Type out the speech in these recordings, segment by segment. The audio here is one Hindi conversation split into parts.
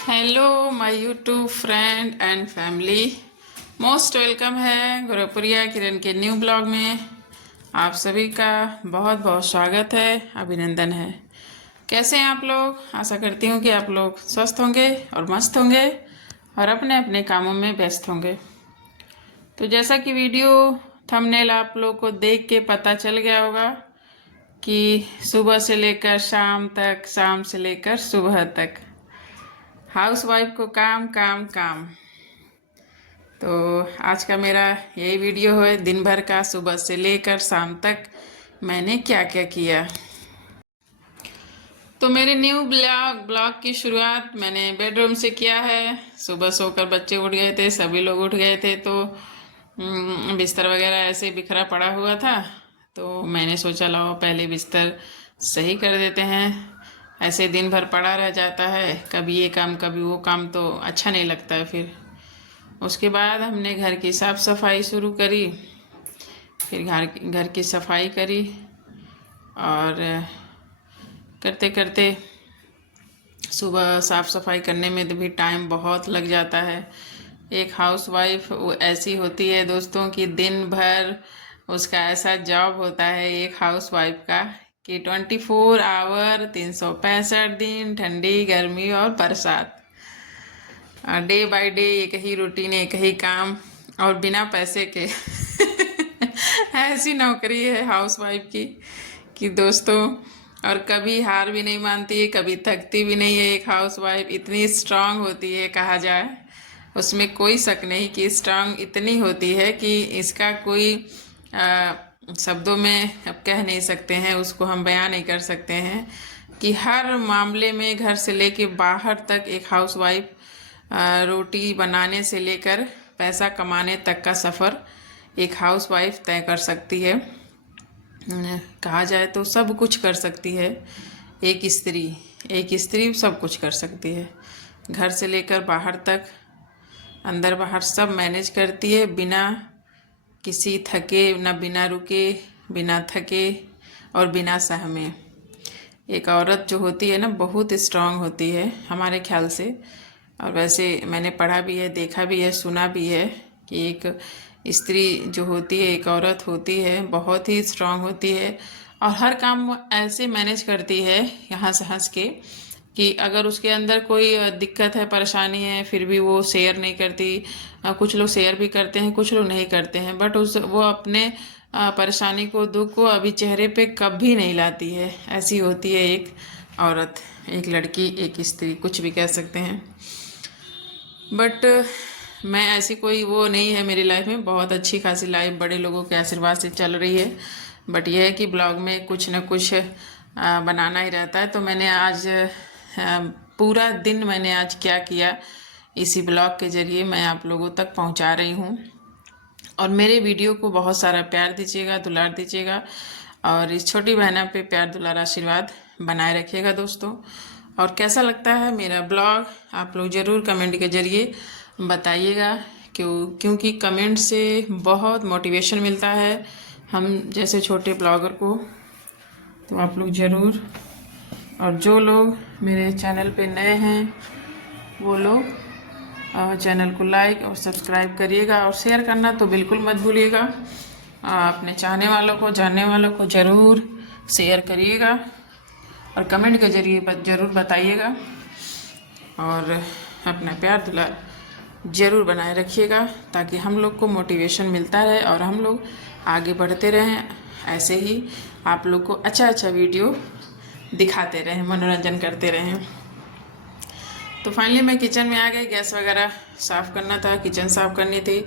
Hello my YouTube friend and family. Most welcome है गुरुप्रिया किरण के न्यू ब्लॉग में। आप सभी का बहुत बहुत स्वागत है, अभिनंदन है। कैसे हैं आप लोग? आशा करती हूँ कि आप लोग स्वस्थ होंगे और मस्त होंगे और अपने अपने कामों में व्यस्त होंगे। तो जैसा कि वीडियो थंबनेल आप लोग को देख के पता चल गया होगा कि सुबह से लेकर शाम तक, शाम से लेकर सुबह तक हाउस वाइफ को काम काम काम। तो आज का मेरा यही वीडियो है, दिन भर का, सुबह से लेकर शाम तक मैंने क्या क्या किया। तो मेरे न्यू ब्लॉग की शुरुआत मैंने बेडरूम से किया है। सुबह सोकर बच्चे उठ गए थे, सभी लोग उठ गए थे, तो बिस्तर वगैरह ऐसे बिखरा पड़ा हुआ था। तो मैंने सोचा लाओ पहले बिस्तर सही कर देते हैं। ऐसे दिन भर पड़ा रह जाता है, कभी ये काम कभी वो काम, तो अच्छा नहीं लगता है। फिर उसके बाद हमने घर की साफ़ सफाई शुरू करी। फिर घर की सफाई करी और करते करते सुबह साफ़ सफाई करने में तो भी टाइम बहुत लग जाता है। एक हाउसवाइफ वो ऐसी होती है दोस्तों कि दिन भर उसका ऐसा जॉब होता है एक हाउसवाइफ का कि 24 आवर 365 दिन, ठंडी गर्मी और बरसात, डे बाय डे एक ही रूटीन, एक ही काम और बिना पैसे के ऐसी नौकरी है हाउसवाइफ की कि दोस्तों, और कभी हार भी नहीं मानती है, कभी थकती भी नहीं है। एक हाउसवाइफ इतनी स्ट्रांग होती है, कहा जाए उसमें कोई शक नहीं कि स्ट्रांग इतनी होती है कि इसका कोई शब्दों में अब कह नहीं सकते हैं, उसको हम बयान नहीं कर सकते हैं कि हर मामले में घर से लेके बाहर तक एक हाउसवाइफ रोटी बनाने से लेकर पैसा कमाने तक का सफ़र एक हाउसवाइफ तय कर सकती है। कहा जाए तो सब कुछ कर सकती है एक स्त्री सब कुछ कर सकती है, घर से लेकर बाहर तक, अंदर बाहर सब मैनेज करती है बिना किसी थके, ना बिना रुके, बिना थके और बिना सहमे। एक औरत जो होती है ना, बहुत स्ट्रांग होती है हमारे ख्याल से। और वैसे मैंने पढ़ा भी है, देखा भी है, सुना भी है कि एक स्त्री जो होती है, एक औरत होती है, बहुत ही स्ट्रांग होती है और हर काम ऐसे मैनेज करती है यहाँ से हंस के कि अगर उसके अंदर कोई दिक्कत है, परेशानी है, फिर भी वो शेयर नहीं करती। कुछ लोग शेयर भी करते हैं, कुछ लोग नहीं करते हैं, बट वो अपने परेशानी को, दुख को अभी चेहरे पे कभी नहीं लाती है। ऐसी होती है एक औरत, एक लड़की, एक स्त्री, कुछ भी कह सकते हैं। बट मैं ऐसी कोई वो नहीं है मेरी लाइफ में। बहुत अच्छी खासी लाइफ बड़े लोगों के आशीर्वाद से चल रही है। बट यह है कि ब्लॉग में कुछ न कुछ बनाना ही रहता है। तो मैंने आज पूरा दिन मैंने आज क्या किया, इसी ब्लॉग के ज़रिए मैं आप लोगों तक पहुंचा रही हूं। और मेरे वीडियो को बहुत सारा प्यार दीजिएगा, दुलार दीजिएगा और इस छोटी बहना पे प्यार दुलार आशीर्वाद बनाए रखिएगा दोस्तों। और कैसा लगता है मेरा ब्लॉग आप लोग ज़रूर कमेंट के ज़रिए बताइएगा, क्योंकि कमेंट से बहुत मोटिवेशन मिलता है हम जैसे छोटे ब्लॉगर को। तो आप लोग ज़रूर, और जो लोग मेरे चैनल पे नए हैं वो लोग चैनल को लाइक और सब्सक्राइब करिएगा और शेयर करना तो बिल्कुल मत भूलिएगा। अपने चाहने वालों को, जानने वालों को ज़रूर शेयर करिएगा और कमेंट के ज़रिए ज़रूर बताइएगा और अपना प्यार दुलार ज़रूर बनाए रखिएगा ताकि हम लोग को मोटिवेशन मिलता रहे और हम लोग आगे बढ़ते रहें। ऐसे ही आप लोग को अच्छा अच्छा वीडियो दिखाते रहें, मनोरंजन करते रहें। तो फाइनली मैं किचन में आ गई। गैस वगैरह साफ़ करना था, किचन साफ़ करनी थी,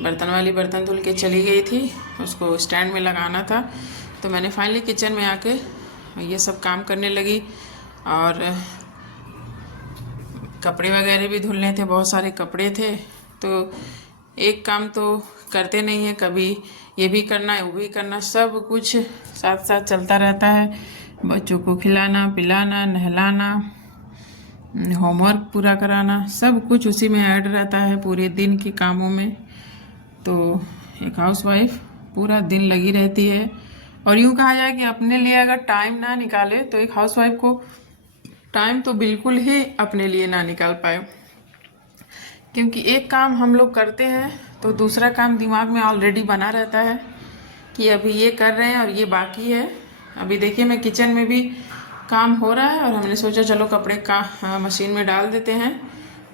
बर्तन वाली बर्तन धुल के चली गई थी, उसको स्टैंड में लगाना था। तो मैंने फाइनली किचन में आके ये सब काम करने लगी। और कपड़े वगैरह भी धुलने थे, बहुत सारे कपड़े थे। तो एक काम तो करते नहीं है, कभी ये भी करना है, वो भी करना, सब कुछ साथ साथ चलता रहता है। बच्चों को खिलाना, पिलाना, नहलाना, होमवर्क पूरा कराना, सब कुछ उसी में ऐड रहता है पूरे दिन के कामों में। तो एक हाउसवाइफ पूरा दिन लगी रहती है। और यूँ कहा जाए कि अपने लिए अगर टाइम ना निकाले तो एक हाउसवाइफ को टाइम तो बिल्कुल ही अपने लिए ना निकाल पाए, क्योंकि एक काम हम लोग करते हैं तो दूसरा काम दिमाग में ऑलरेडी बना रहता है कि अभी ये कर रहे हैं और ये बाकी है। अभी देखिए मैं किचन में भी काम हो रहा है और हमने सोचा चलो कपड़े का मशीन में डाल देते हैं,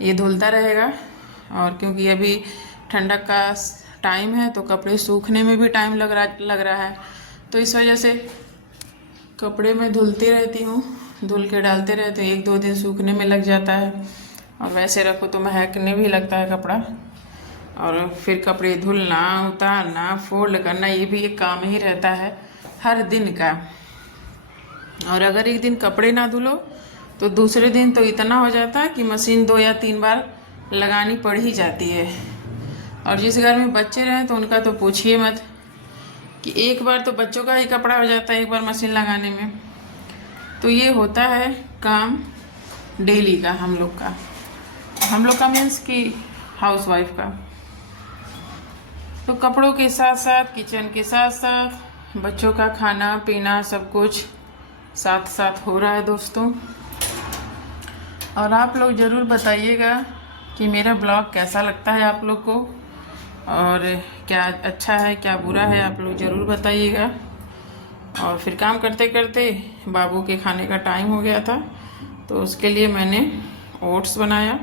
ये धुलता रहेगा। और क्योंकि अभी ठंडक का टाइम है तो कपड़े सूखने में भी टाइम लग रहा है, तो इस वजह से कपड़े मैं धुलती रहती हूँ, धुल के डालते रहते हैं। 1-2 दिन सूखने में लग जाता है और वैसे रखो तो महकने भी लगता है कपड़ा, और फिर कपड़े धुलना, उतारना, फोल्ड करना, ये भी एक काम ही रहता है हर दिन का। और अगर एक दिन कपड़े ना धुलो तो दूसरे दिन तो इतना हो जाता है कि मशीन 2 या 3 बार लगानी पड़ ही जाती है। और जिस घर में बच्चे रहें तो उनका तो पूछिए मत, कि एक बार तो बच्चों का ही कपड़ा हो जाता है एक बार मशीन लगाने में। तो ये होता है काम डेली का हम लोग का मीन्स कि हाउसवाइफ का। तो कपड़ों के साथ साथ, किचन के साथ साथ, बच्चों का खाना पीना सब कुछ साथ साथ हो रहा है दोस्तों। और आप लोग ज़रूर बताइएगा कि मेरा ब्लॉग कैसा लगता है आप लोग को, और क्या अच्छा है क्या बुरा है, आप लोग ज़रूर बताइएगा। और फिर काम करते करते बाबू के खाने का टाइम हो गया था, तो उसके लिए मैंने ओट्स बनाया।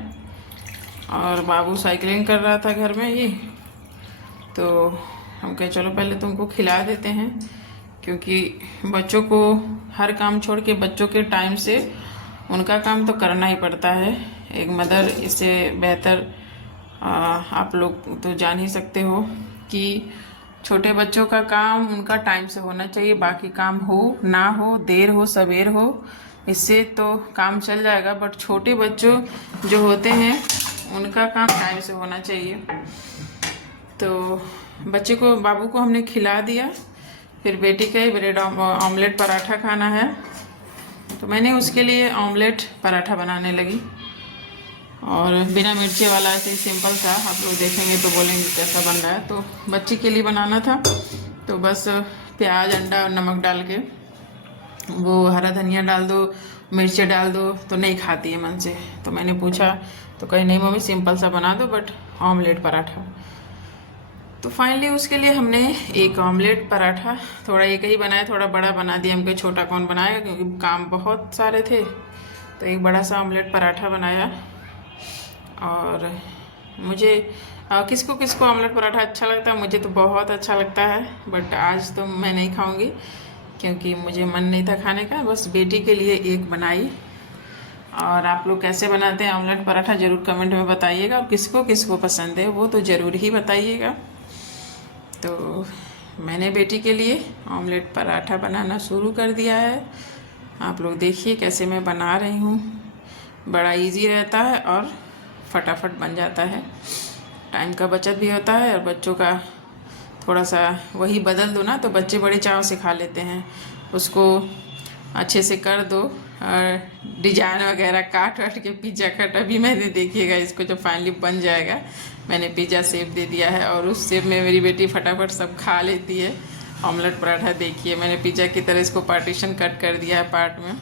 और बाबू साइकिलिंग कर रहा था घर में ही, तो हम कहे चलो पहले तुमको खिला देते हैं, क्योंकि बच्चों को हर काम छोड़ के बच्चों के टाइम से उनका काम तो करना ही पड़ता है। एक मदर इससे बेहतर आप लोग तो जान ही सकते हो कि छोटे बच्चों का काम उनका टाइम से होना चाहिए। बाकी काम हो ना हो, देर हो सवेर हो, इससे तो काम चल जाएगा, बट छोटे बच्चों जो होते हैं उनका काम टाइम से होना चाहिए। तो बच्चे को, बाबू को हमने खिला दिया। फिर बेटी का ब्रेड ऑमलेट पराठा खाना है, तो मैंने उसके लिए ऑमलेट पराठा बनाने लगी, और बिना मिर्ची वाला, ऐसे ही सिंपल सा। आप लोग देखेंगे तो बोलेंगे कैसा बन रहा है। तो बच्ची के लिए बनाना था, तो बस प्याज, अंडा और नमक डाल के, वो हरा धनिया डाल दो, मिर्ची डाल दो, तो नहीं खाती है मन से। तो मैंने पूछा तो कहीं नहीं मम्मी सिंपल सा बना दो, बट ऑमलेट पराठा। तो फाइनली उसके लिए हमने एक ऑमलेट पराठा, थोड़ा एक ही बनाया, थोड़ा बड़ा बना दिया, हमको छोटा कौन बनाएगा, क्योंकि काम बहुत सारे थे। तो एक बड़ा सा ऑमलेट पराठा बनाया। और मुझे किसको किसको ऑमलेट पराठा अच्छा लगता है, मुझे तो बहुत अच्छा लगता है, बट आज तो मैं नहीं खाऊंगी क्योंकि मुझे मन नहीं था खाने का। बस बेटी के लिए एक बनाई। और आप लोग कैसे बनाते हैं ऑमलेट पराठा ज़रूर कमेंट में बताइएगा, और किसको किसको पसंद है वो तो ज़रूर ही बताइएगा। तो मैंने बेटी के लिए ऑमलेट पराठा बनाना शुरू कर दिया है। आप लोग देखिए कैसे मैं बना रही हूँ। बड़ा इजी रहता है और फटाफट बन जाता है, टाइम का बचत भी होता है, और बच्चों का थोड़ा सा वही बदल दो ना तो बच्चे बड़े चाव से खा लेते हैं। उसको अच्छे से कर दो, और डिजाइन वगैरह काट के पिज़्ज़ा कट, अभी मैंने देखिएगा इसको जब फाइनली बन जाएगा, मैंने पिज़्ज़ा शेप दे दिया है, और उस शेप में मेरी बेटी फटाफट सब खा लेती है। ऑमलेट पराठा देखिए मैंने पिज़्ज़ा की तरह इसको पार्टीशन कट कर दिया है पार्ट में,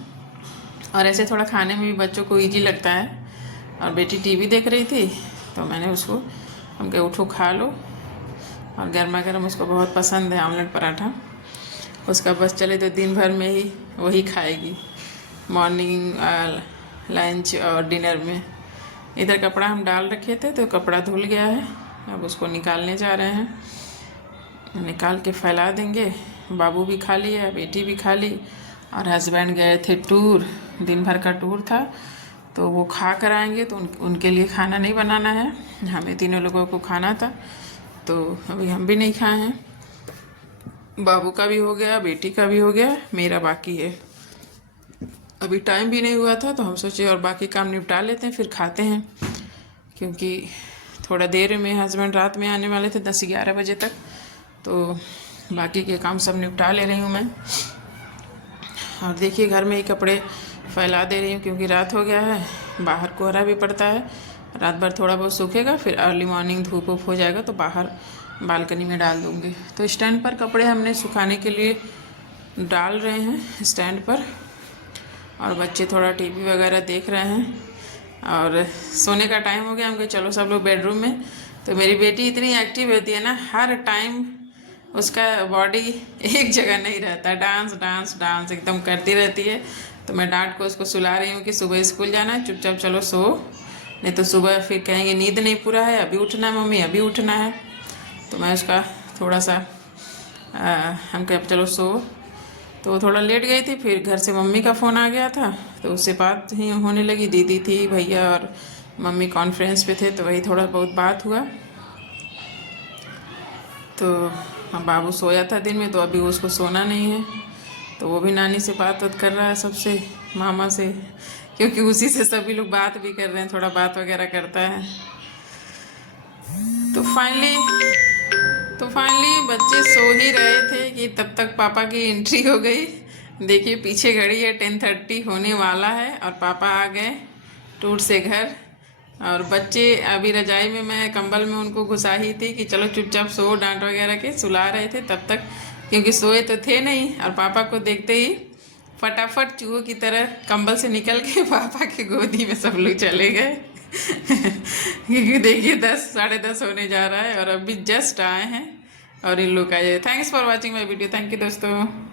और ऐसे थोड़ा खाने में भी बच्चों को ईजी लगता है। और बेटी टीवी देख रही थी तो मैंने उसको, हम कहे उठो खा लो, और गर्मा गर्म उसको बहुत पसंद है ऑमलेट पराठा। उसका बस चले तो दिन भर में ही वही खाएगी, मॉर्निंग, लंच और डिनर में। इधर कपड़ा हम डाल रखे थे तो कपड़ा धुल गया है, अब उसको निकालने जा रहे हैं। निकाल के फैला देंगे। बाबू भी खा लिया, बेटी भी खा ली, और हस्बैंड गए थे टूर, दिन भर का टूर था, तो वो खा कर आएंगे। तो उनके लिए खाना नहीं बनाना है, हमें तीनों लोगों को खाना था, तो अभी हम भी नहीं खाए हैं। बाबू का भी हो गया, बेटी का भी हो गया, मेरा बाकी है। अभी टाइम भी नहीं हुआ था तो हम सोचे और बाकी काम निपटा लेते हैं फिर खाते हैं, क्योंकि थोड़ा देर में हस्बैंड रात में आने वाले थे 10-11 बजे तक, तो बाकी के काम सब निपटा ले रही हूँ मैं। और देखिए घर में ही कपड़े फैला दे रही हूँ, क्योंकि रात हो गया है, बाहर कोहरा भी पड़ता है। रात भर थोड़ा बहुत सूखेगा, फिर अर्ली मॉर्निंग धूप उप हो जाएगा तो बाहर बालकनी में डाल दूँगी। तो स्टैंड पर कपड़े हमने सुखाने के लिए डाल रहे हैं स्टैंड पर, और बच्चे थोड़ा टीवी वगैरह देख रहे हैं और सोने का टाइम हो गया। हम कहे चलो सब लोग बेडरूम में। तो मेरी बेटी इतनी एक्टिव होती है ना, हर टाइम उसका बॉडी एक जगह नहीं रहता, डांस डांस डांस एकदम करती रहती है। तो मैं डांट को उसको सुला रही हूँ कि सुबह स्कूल जाना है, चुपचाप चलो सो, नहीं तो सुबह फिर कहेंगे नींद नहीं पूरा है, अभी उठना है मम्मी, अभी उठना है। तो मैं उसका थोड़ा सा हम कहे चलो सो। तो वो थोड़ा लेट गई थी, फिर घर से मम्मी का फ़ोन आ गया था, तो उससे बात ही होने लगी। दीदी थी, भैया और मम्मी कॉन्फ्रेंस पे थे, तो वही थोड़ा बहुत बात हुआ। तो हाँ, बाबू सोया था दिन में, तो अभी उसको सोना नहीं है, तो वो भी नानी से बात कर रहा है, सबसे, मामा से, क्योंकि उसी से सभी लोग बात भी कर रहे हैं, थोड़ा बात वगैरह करता है। तो फाइनली बच्चे सो ही रहे थे कि तब तक पापा की एंट्री हो गई। देखिए पीछे घड़ी है, 10:30 होने वाला है और पापा आ गए टूर से घर। और बच्चे अभी रजाई में, मैं कंबल में उनको घुसा ही थी कि चलो चुपचाप सो, डांट वगैरह के सुला रहे थे तब तक, क्योंकि सोए तो थे नहीं। और पापा को देखते ही फटाफट चूहों की तरह कंबल से निकल के पापा की गोदी में सब लोग चले गए। क्योंकि देखिए 10, 10:30 होने जा रहा है और अभी जस्ट आए हैं और इन लोग का ये। Thanks for watching my video. Thank you दोस्तों।